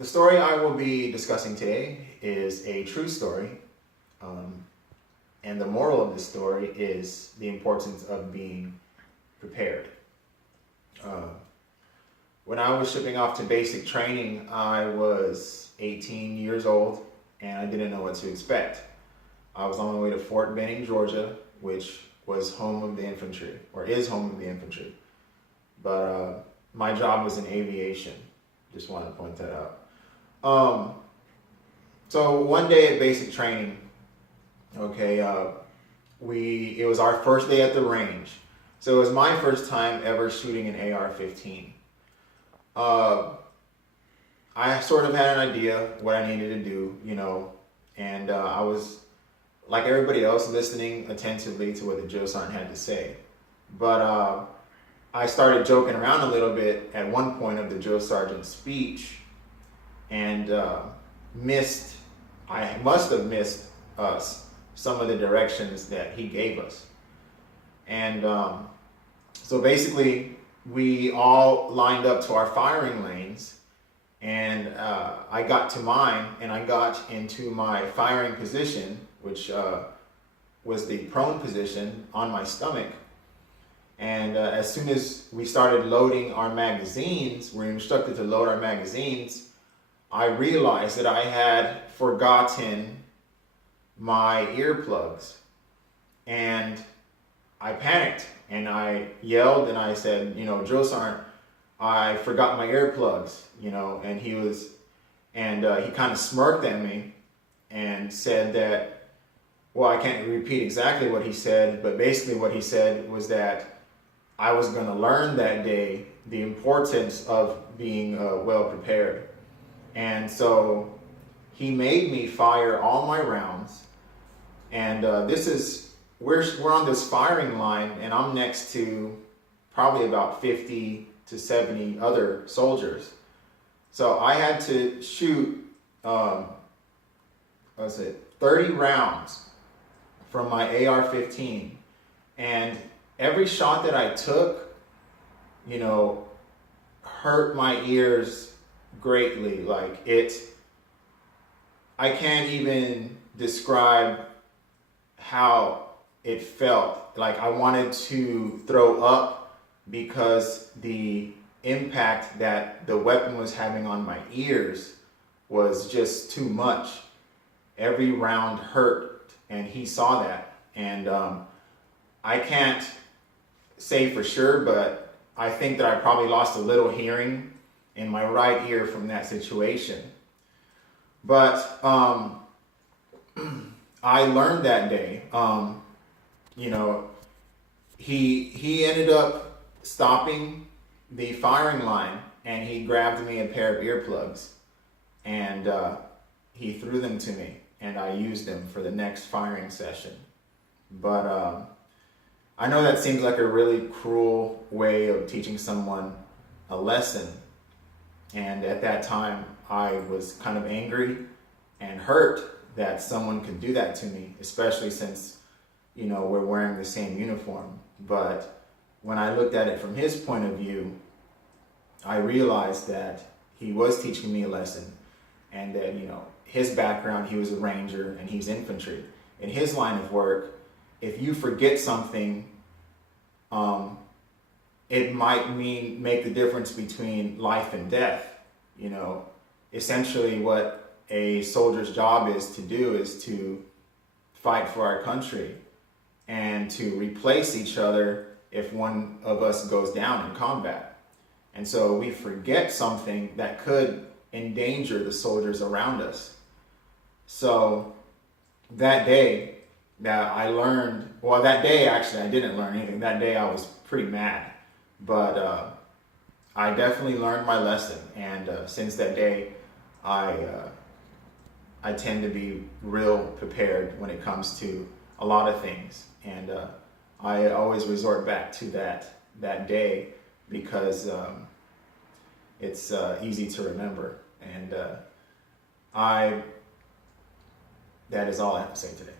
The story I will be discussing today is a true story, and the moral of the story is the importance of being prepared. Uh, when I was shipping off to basic training, I was 18 years old, and I didn't know what to expect. I was on my way to Fort Benning, Georgia, which was home of the infantry, or is home of the infantry. But my job was in aviation. Just wanted to point that out. So one day at basic training, it was our first day at the range. So it was my first time ever shooting an AR-15. I sort of had an idea what I needed to do, and I was, like everybody else, listening attentively to what the drill sergeant had to say. But I started joking around a little bit at one point of the drill sergeant's speech, and I must have missed some of the directions that he gave us. And so basically, we all lined up to our firing lanes, and I got to mine, and I got into my firing position, which was the prone position on my stomach. And as soon as we started loading our magazines, we're instructed to load our magazines, I realized that I had forgotten my earplugs. And I panicked, and I yelled, and I said, drill sergeant, I forgot my earplugs, and he kind of smirked at me and said that, well, I can't repeat exactly what he said, but basically what he said was that I was going to learn that day the importance of being well prepared. And so he made me fire all my rounds. And we're on this firing line, and I'm next to probably about 50 to 70 other soldiers. So I had to shoot, 30 rounds from my AR-15. And every shot that I took, hurt my ears greatly. I can't even describe how it felt. Like I wanted to throw up because the impact that the weapon was having on my ears was just too much. Every round hurt, and he saw that. And I can't say for sure, but I think that I probably lost a little hearing in my right ear from that situation. But I learned that day. He ended up stopping the firing line, and he grabbed me a pair of earplugs, and he threw them to me, and I used them for the next firing session. But I know that seems like a really cruel way of teaching someone a lesson. And at that time, I was kind of angry and hurt that someone could do that to me, especially since, we're wearing the same uniform. But when I looked at it from his point of view, I realized that he was teaching me a lesson, and that, his background, he was a ranger and he's infantry. In his line of work, if you forget something, it might make the difference between life and death. Essentially what a soldier's job is to do is to fight for our country and to replace each other if one of us goes down in combat. And so we forget something that could endanger the soldiers around us. So that day that I learned, that day actually I didn't learn anything. That day I was pretty mad, but I definitely learned my lesson. And since that day, I tend to be real prepared when it comes to a lot of things. And I always resort back to that day because it's easy to remember. And that is all I have to say today.